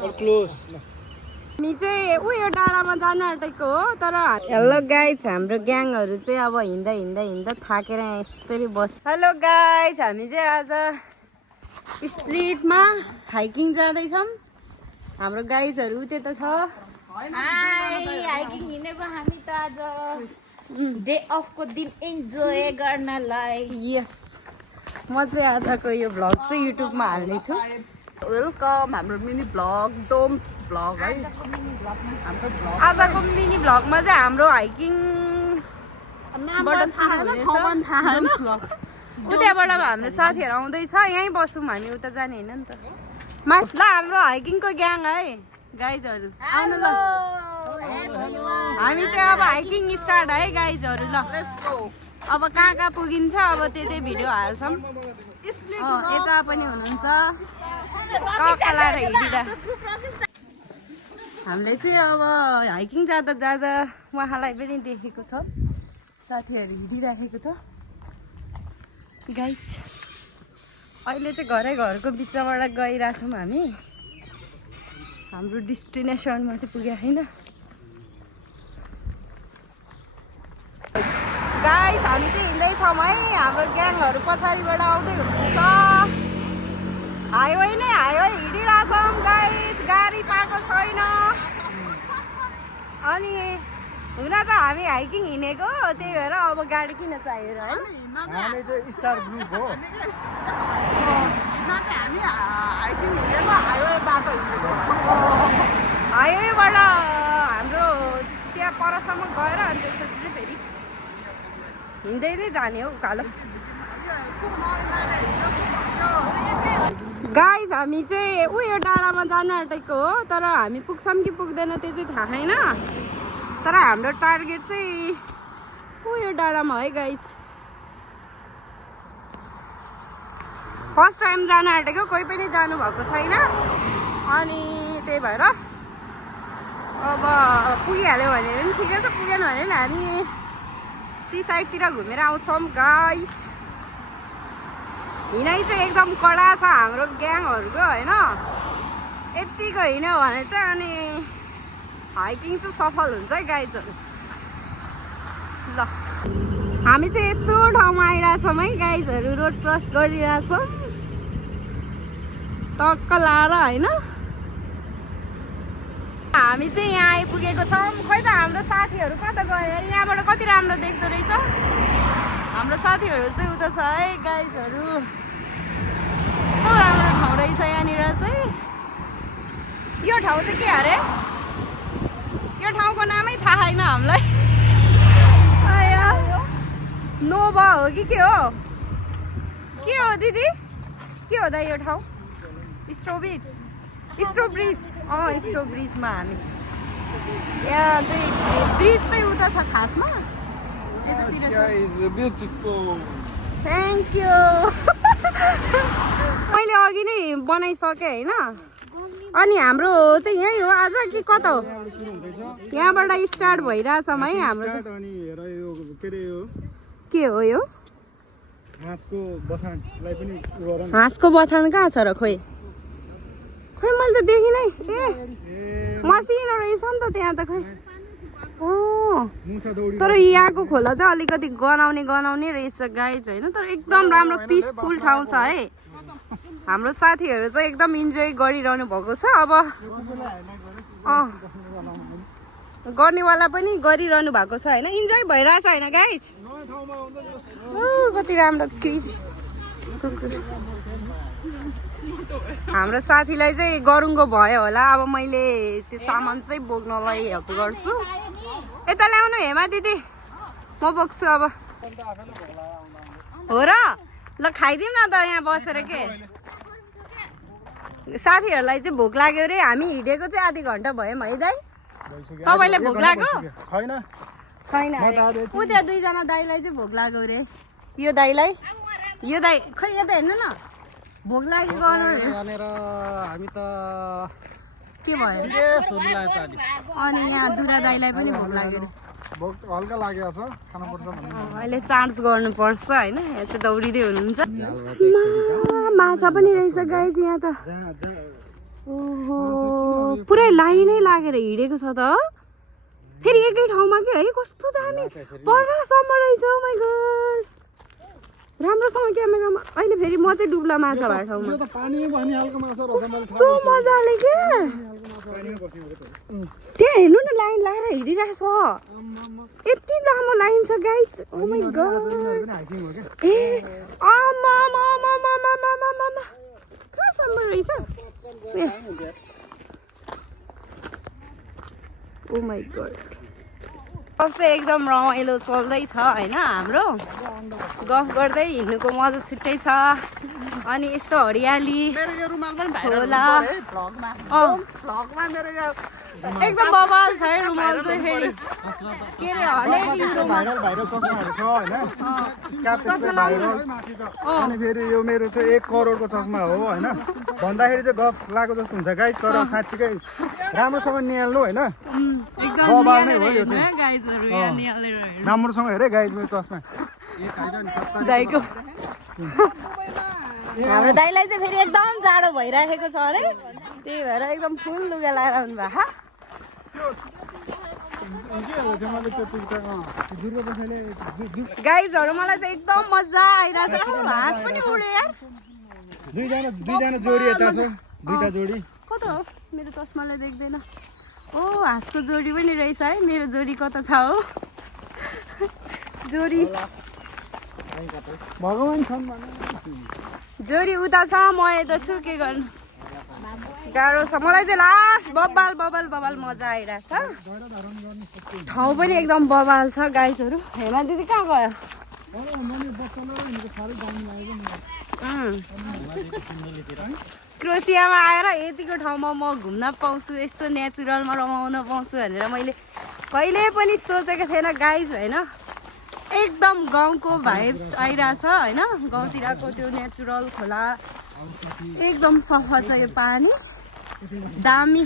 हामी चाहिँ उयो डाँडामा जानु आँटेको हो तर हेलो गाइज हाम्रो ग्याङहरू चाहिँ अब हिँड्दा हिँड्दा हिँड्दा थाकेर यहाँ यस्तरी बस। हेलो गाइज हामी चाहिँ आज स्प्लिटमा हाइकिङ जाँदैछौँ। हाम्रो गाइजहरू त्यता छ। हाइकिङ हिँडेको हामी त आज डे अफको दिन इन्जोय गर्नलाई। यस म चाहिँ आजको यो भ्लग चाहिँ युट्युबमा हाल्नेछु। वेलकम हाम्रो मिनी भ्लग डोम्स भ्लग है। आजको मिनी भ्लगमा चाहिँ हाम्रो हाइकिङ उताबाट हाम्रो साथीहरू आउँदैछ। यहीँ बसौँ हामी, उता जाने होइन नि त। ल हाम्रो हाइकिङको ग्याङ है गाइजहरू आउनु ल। हामी चाहिँ अब हाइकिङ स्टार्ट है गाइजहरू। ल अब कहाँ कहाँ पुगिन्छ अब त्यतै भिडियो हाल्छौँ। यता पनि हुनुहुन्छ ककलाएर हिँडिरा। हामीले चाहिँ अब हाइकिङ जाँदा जाँदा उहाँलाई पनि देखेको छ, साथीहरू हिँडिराखेको छ गाइज। अहिले चाहिँ घरै घरको बिचबाट गइरहेछौँ हामी। हाम्रो डेस्टिनेसनमा चाहिँ पुगेको छैन गाइज। हामी चाहिँ हिँड्दैछौँ है। हाम्रो ग्याङहरू पछाडिबाट आउँदै हुनुहुन्छ। हाइवे नै हाइवे हिँडिरहेछौँ गाइज, गाडी पाएको छैन। अनि हुन त हामी हाइकिङ हिँडेको, त्यही भएर अब गाडी किन चाहियो र है। हामी चाहिँ स्टार ग्रुप हो। हामी हाइकिङ हिँडेको हाइवे बाटो हिँडेको। हाइवेबाट हाम्रो त्यहाँ परसम्म गएर अनि त्यसपछि चाहिँ फेरि हिँड्दै नै जाने हो उकालो। गाइज हामी चाहिँ उयो डाँडामा जानु आँटेको हो तर हामी पुग्छौँ कि पुग्दैन त्यो चाहिँ थाहा छैन। तर हाम्रो टार्गेट चाहिँ उयो डाँडामा है गाइज। फर्स्ट टाइम जानु आँटेको, कोही पनि जानुभएको छैन। अनि त्यही भएर अब पुगिहाल्यो भने पनि ठिकै छ, पुगेन भने पनि हामी सी साइडतिर घुमेर आउँछौँ गाइज। हिँडाइ चाहिँ एकदम कडा छ हाम्रो ग्याङहरूको होइन। यतिको हिँड्यो भने चाहिँ अनि हाइकिङ चाहिँ सफल हुन्छ है गाइजहरू। ल हामी चाहिँ यस्तो ठाउँमा आइरहेछौँ है गाइजहरू, रोड क्रस गरिरहेछौँ टक्क लाएर होइन। हामी चाहिँ यहाँ आइपुगेको छौँ। खोइ त हाम्रो साथीहरू कता गयो अरे। यहाँबाट कति राम्रो देख्दो रहेछ। हाम्रो साथीहरू चाहिँ उता छ है गाइजहरू। यस्तो राम्रो ठाउँ रहेछ यहाँनिर चाहिँ। यो ठाउँ चाहिँ के अरे, यो ठाउँको नामै थाहा छैन हामीलाई। नोभा हो कि के हो, के हो दिदी, के हो दा यो ठाउँ? स्ट्रो ब्रिज। स्ट्रो ब्रिज स्ट्रो ब्रिजमा हामी। यहाँ चाहिँ ब्रिज चाहिँ उता छ खासमा, त्यतातिर छ। Thank you. मैले अघि नै बनाइसकेँ होइन। अनि हाम्रो चाहिँ यहीँ हो आज कि कता हो? यहाँबाट स्टार्ट भइरहेछौँ है हाम्रो। के हो यो? हाँसको बथान कहाँ छ र? खोइ मैले त देखिनँ। ए मसिनो रहेछ नि त त्यहाँ त। खोइ तर यहाँको खोला चाहिँ अलिकति गनाउने रहेछ गाइज होइन। तर एकदम राम्रो पिसफुल ठाउँ छ है। हाम्रो साथीहरू चाहिँ एकदम इन्जोय गरिरहनु भएको छ। अब गर्नेवाला पनि गरिरहनु भएको छ होइन। इन्जोय भइरहेछ होइन गाइज। कति राम्रो। हाम्रो साथीलाई चाहिँ गरुङ्गो भयो होला। अब मैले त्यो सामान चाहिँ बोक्नलाई हेल्प गर्छु। यता ल्याउनु हेमा दिदी, म बोक्छु अब। हो र ल खाइदिउँ न त यहाँ बसेर। के साथीहरूलाई चाहिँ भोक लाग्यो अरे। हामी हिँडेको चाहिँ आधी घन्टा भयो है दाइ। तपाईँलाई भोक लाग्यो छैन? ऊ त्यहाँ दुईजना दाइलाई चाहिँ भोक लाग्यो अरे। यो दाइलाई, यो दाइ खोइ यता हेर्नु न, भोक लागेको अनुहार हामी त के भयो। अनि यहाँ दुरा दाइलाई पनि भोक लाग्यो अरे। भोक हल्का लागेको छ, खानुपर्छ भन्ने। अहिले चान्स गर्नुपर्छ होइन। यहाँ चाहिँ दौडिँदै हुनुहुन्छ। माछा पनि रहेछ गाइज यहाँ त। ओहो पुरै लाइनै लागेर हिँडेको छ त फेरि एकै ठाउँमा के है कस्तो दामी परसम्म रहेछ माइ गड राम्रोसँग क्यामेरामा अहिले फेरि म चाहिँ डुब्ला माछा भएको ठाउँमा यो त पानी भनिहाल्को माछा रहेछ मैले कस्तो मजाले के त्यहाँ हेर्नु न लाइन लगाएर हिँडिरहेको छ यति लामो लाइन छ गाइज ओ माइ गड ए आमामामामामामामामा कहाँसम्म रहेछ ओ माइ गड गफ चाहिँ एकदम रमाइलो चल्दैछ होइन हाम्रो गफ गर्दै हिँड्नुको मजा छुट्टै छ अनि यस्तो हरियाली खोला एकदम बवाल छ है रुमाल चाहिँ फेरि के अरे 100 रुमाल भाइरल चस्माहरू छ हैन स्कार्फ त्यसले भाइरल अनि फेरि यो मेरो चाहिँ 1 करोडको चस्मा हो हैन भन्दाखेरि चाहिँ गफ लागेको जस्तो हुन्छ गाइस तर साच्चीकै राम्रोसँग निहाल्नु हैन एकदम बवाल नै हो यो निहालेर चाहिँ गाइजहरु यहाँ निहालेर हेर्नु राम्रोसँग हेरे गाइस मेरो चस्मा दाइको हाम्रो दाइलाई चाहिँ फेरि एकदम जाडो भइराखेको छ अरे त्यही भएर एकदम फुल लुगा लगाएर आउनु भएको गाइजहरु मलाई चाहिँ एकदम मजा आइरहेछ हाँस पनि उड्यो यार दुईजना जोडी यता छ दुईटा जोडी कता हो मेरो चस्माले देख्दैन ओ हाँसको जोडी पनि रहेछ है मेरो जोडी कता छ हो जोडी भगवान छन् जोडी उता छ म यता छु के गर्नु गाह्रो छ मलाई चाहिँ लास्ट बबाल बबाल बबाल मजा आइरहेछ ठाउँ पनि एकदम बबाल छ गाइजहरु हेमा दिदी कहाँ गयो क्रोसियामा आएर यतिको ठाउँमा म घुम्न पाउँछु यस्तो नेचुरलमा रमाउन पाउँछु भनेर मैले कहिले पनि सोचेको थिएन गाइज होइन एकदम गाउँको भाइब्स आइरहेछ होइन गाउँतिरको त्यो नेचुरल खोला एकदम सफा छ यो पानी दामी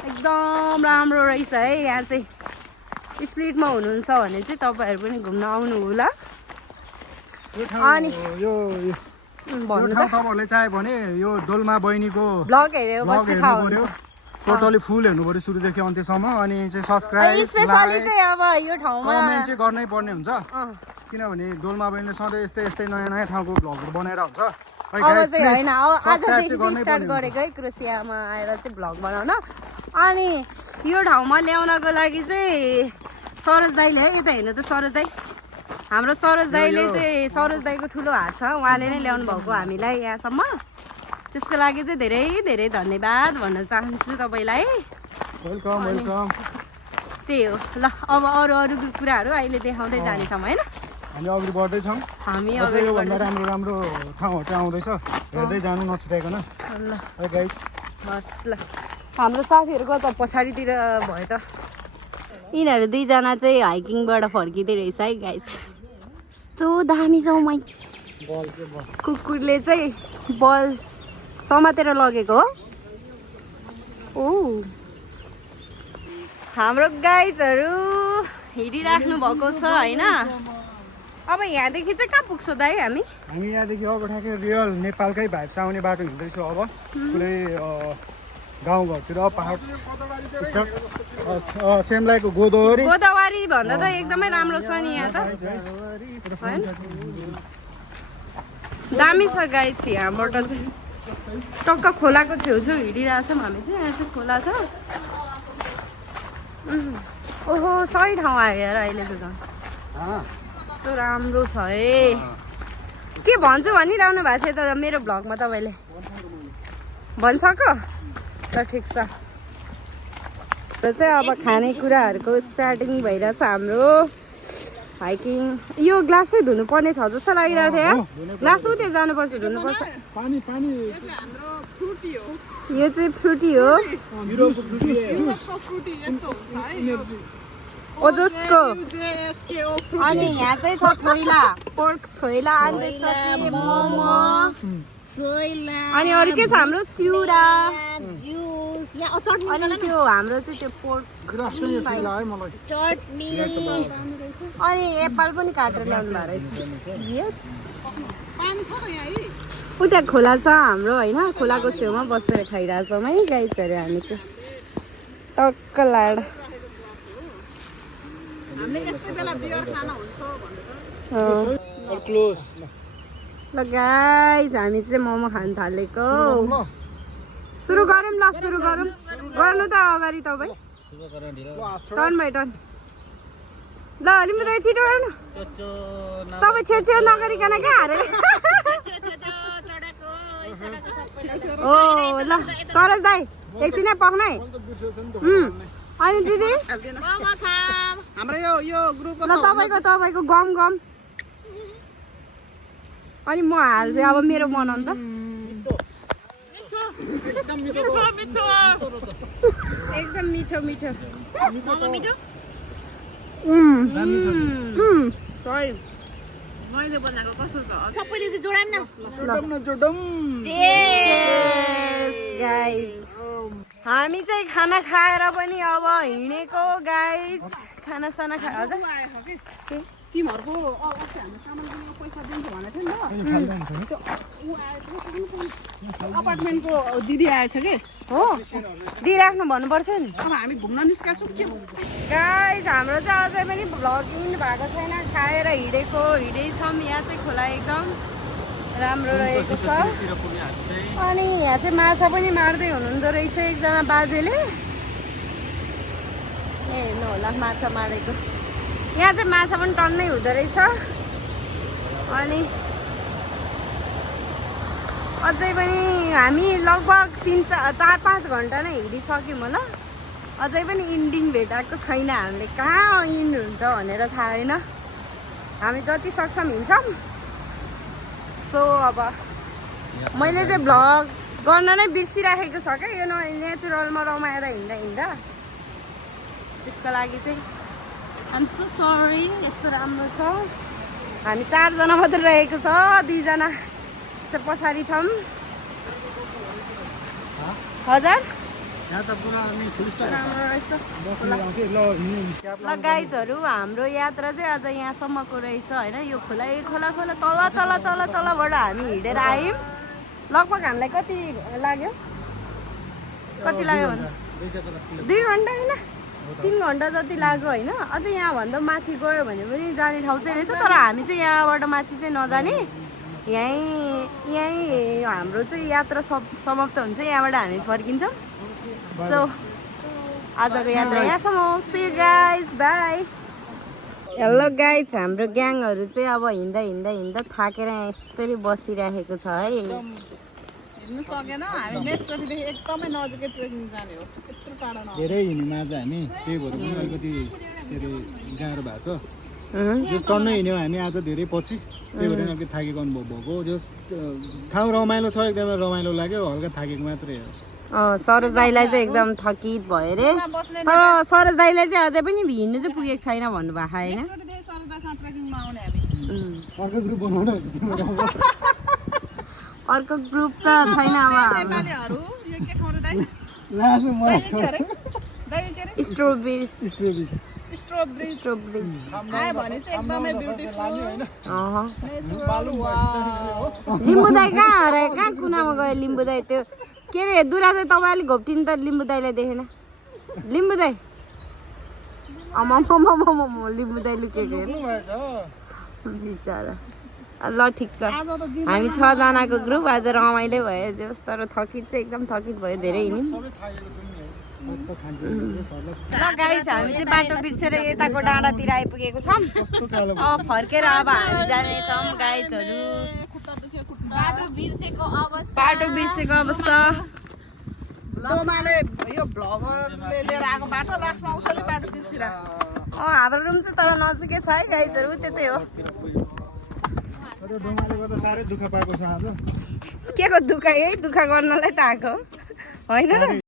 एकदम राम्रो रहेछ है यहाँ चाहिँ स्प्लिटमा हुनुहुन्छ भने चाहिँ तपाईँहरू पनि घुम्न आउनु होला अनि यो भन्नु त तपाईँहरूले चाह्यो भने यो डोल्मा बहिनीको ब्लग हेरेपछि थाहा हुन्छ टोटली फुल हेर्नु पर्यो सुरुदेखि अन्त्यसम्म अनि चाहिँ सब्स्क्राइब स्पेसली चाहिँ अब यो ठाउँमा कमेन्ट चाहिँ गर्नै पर्ने हुन्छ किनभने डोल्मा बहिनीले सधैँ यस्तै यस्तै नयाँ नयाँ ठाउँको भ्लगहरू बनाएर हुन्छ अब चाहिँ होइन अब आजदेखि चाहिँ स्टार्ट गरेको है क्रोसियामा आएर चाहिँ भ्लग बनाउन अनि यो ठाउँमा ल्याउनको लागि चाहिँ सरोज दाइले है यता हेर्नु त सरोज दाइ हाम्रो सरोज दाइले चाहिँ सरोज दाइको ठुलो हात छ उहाँले नै ल्याउनु भएको हामीलाई यहाँसम्म त्यसको लागि चाहिँ धेरै धेरै धन्यवाद भन्न चाहन्छु तपाईँलाई वेलकम वेलकम त्यही हो ल अब अरू अरू कुराहरू अहिले देखाउँदै जानेछौँ होइन हामी अगाडि बढ्दैछौँ हामी अझै अगाडि योभन्दा बढ्दैछौँ राम्रो राम्रो ठाउँहरू चाहिँ आउँदैछ हेर्दै जानु नछुटाइकन ल है गाइस हस् ल हाम्रो साथीहरूको त पछाडितिर भयो त यिनीहरू दुईजना चाहिँ हाइकिङबाट फर्किँदै रहेछ है गाइस यस्तो दामी छ मै कुकुरले चाहिँ बल समातेर लगेको हो ओ हाम्रो गाइजहरू हिँडिराख्नु भएको छ होइन अब यहाँदेखि चाहिँ कहाँ पुग्छ दाइ हामी यहाँदेखि अब ठ्याक्कै रियल नेपालकै भाइब्स आउने बाटो हिँड्दैछौँ अब कुनै गाउँघरतिर पहाड सेमलाईको गोदावरी गोदावरी भन्दा त एकदमै राम्रो छ नि यहाँ त दामी छ गाई छ यहाँबाट चाहिँ टक्क खोलाको छेउछेउ हिँडिरहेछौँ हामी चाहिँ यहाँ चाहिँ खोला छ ओहो सही ठाउँ आयो यार अहिले त झन् कस्तो राम्रो छ है के भन्छु भनिरहनु भएको थियो त मेरो भ्लगमा तपाईँले भनिसक्यो ल ठिक छ र चाहिँ अब खानेकुराहरूको स्टार्टिङ भइरहेछ हाम्रो हाइकिङ यो ग्लासै धुनुपर्ने छ जस्तो लागिरहेको थियो ग्लास उतै जानुपर्छ धुनुपर्छ यो चाहिँ फ्रुटी हो ओजसको अनि यहाँ चाहिँ छ छोइला पोर्क छोइला अनि मोमो अनि अरू के छ हाम्रो चिउरा अनि त्यो हाम्रो चाहिँ त्यो पोर्क चटनी अनि एप्पल पनि काटेर ल्याउनु भएको रहेछ उता खोला छ हाम्रो होइन, खोलाको छेउमा बसेर खाइरहेछौँ है गाइजहरू हामी चाहिँ टक्क लाड। ल गाइज हामी चाहिँ मोमो खान थालेको। सुरु गरौँ ल, सुरु गरौँ। गर्नु त अगाडि तपाईँ, टर्न बाई टर्न। ल लिम्बू दाइ छिटो गर्नु, तपाईँ छेउ नगरिकन कहाँ अरे। ओ ल सरज दाइ एकछिनै पक्नु है। अनि दिदी हाम्रो यो ग्रुप ल तपाईँको गम गम। अनि म हाल्छु अब मेरो बनाउनु त। एकदम मिठो मिठो। सरी मैले बनाएको कस्तो छ सबैले चाहिँ जोडाम न। गाइज हामी चाहिँ खाना खाएर पनि अब हिँडेको गाइज। खाना साना खा हजुर तिमीहरूको पैसा दिन्छु भनेको थियो नि त, अपार्टमेन्टको दिदी आएछ कि हो दिइराख्नु भन्नुपर्छ नि। अब हामी घुम्न निस्केका छौँ के गाइज हाम्रो चाहिँ अझै पनि भ्लगिङ भएको छैन, खाएर हिँड्दैछौँ। यहाँ चाहिँ खोला एकदम राम्रो रहेको छ। अनि यहाँ चाहिँ माछा पनि मार्दै हुनुहुँदो रहेछ एकजना बाजेले। हेर्नु होला माछा मारेको। यहाँ चाहिँ माछा पनि टन्नै हुँदो रहेछ। अनि अझै पनि हामी लगभग 4-5 घन्टा नै हिँडिसक्यौँ होला। अझै पनि इन्डिङ भेटाएको छैन हामीले, कहाँ इन्ड हुन्छ भनेर थाहा होइन। हामी जति सक्छौँ हिँड्छौँ। सो अब मैले चाहिँ भ्लग गर्न नै बिर्सिराखेको छ क्या यो नेचुरलमा रमाएर हिँड्दा त्यसको लागि चाहिँ आइएम सो सरी। यस्तो राम्रो छ। हामी 4 जना मात्रै रहेको छ, 2 जना चाहिँ पछाडि छौँ। हजुर राम्रो रहेछ। ल गाइजहरू हाम्रो यात्रा चाहिँ अझ यहाँसम्मको रहेछ होइन। यो खोला तलबाट हामी हिँडेर आयौँ। लगभग हामीलाई कति लाग्यो भने 2 घन्टा होइन 3 घन्टा जति लाग्यो होइन। अझै यहाँभन्दा माथि गयो भने पनि जाने ठाउँ चाहिँ रहेछ, तर हामी चाहिँ यहाँबाट माथि चाहिँ नजाने। यहीँ हाम्रो चाहिँ यात्रा समाप्त हुन्छ, यहाँबाट हामी फर्किन्छौँ। सो आजको यात्रा यहाँसम्म। See you guys, bye. Hello guys हाम्रो ग्याङहरू चाहिँ अब हिँड्दा थाकेर यहाँ यस्तरी बसिराखेको छ है। हिँड्नु सकेन। हामी नेक्स्ट ट्रेकिङदेखि एकदमै नजिकै ट्रेकिङ जाने हो, यत्रो टाढा न। धेरै हिँड्यौँ आज हामी, त्यही भएर पनि अलिकति के अरे गाह्रो भएको छ। जस टन्नै हिँड्यौँ हामी आज धेरै पछि, त्यही भएर अलिकति थाकेको अनुभव भएको। जस ठाउँ रमाइलो छ, एकदमै रमाइलो लाग्यो, हल्का थाकेको मात्रै हो। सरोज दाईलाई चाहिँ एकदम थकित भयो अरे। तर सरोज दाईलाई चाहिँ अझै पनि हिँड्नु चाहिँ पुगेको छैन भन्नुभएको होइन। अर्को ग्रुप बनाउनु अर्को ग्रुप त छैन अब। स्ट्रबेरी लिम्बू दाई कहाँ कुनामा गयो लिम्बू दाई? त्यो के अरे दुरा चाहिँ तपाईँ अलिक घोप्टिनु त लिम्बू दाईलाई देखेन। लिम्बू दाई लिम्बू दाई लुकेको बिचरा। ल ठिक छ, हामी 6 जनाको ग्रुप आज रमाइलो भयो जस, तर थकित चाहिँ एकदम थकित भयो, धेरै हिँड्यौँ। ल गाइस हामी चाहिँ बाटो बिर्सेर यताको डाँडातिर आइपुगेको छौँ। फर्केर अब हामी जानेछौँ गाइसहरू। बाटो बिर्सेको अवस्था। डोमाले यो भ्लगरले लिएर आएको बाटो लास्टमा उसैले बाटो बिर्सिरहेको। हाम्रो रुम चाहिँ तर नजिकै छ है गाइसहरू, त्यतै हो। साह्रै दुःख पाएको छ आज। के को दुःख? यही दुःख गर्नलाई त आएको होइन र।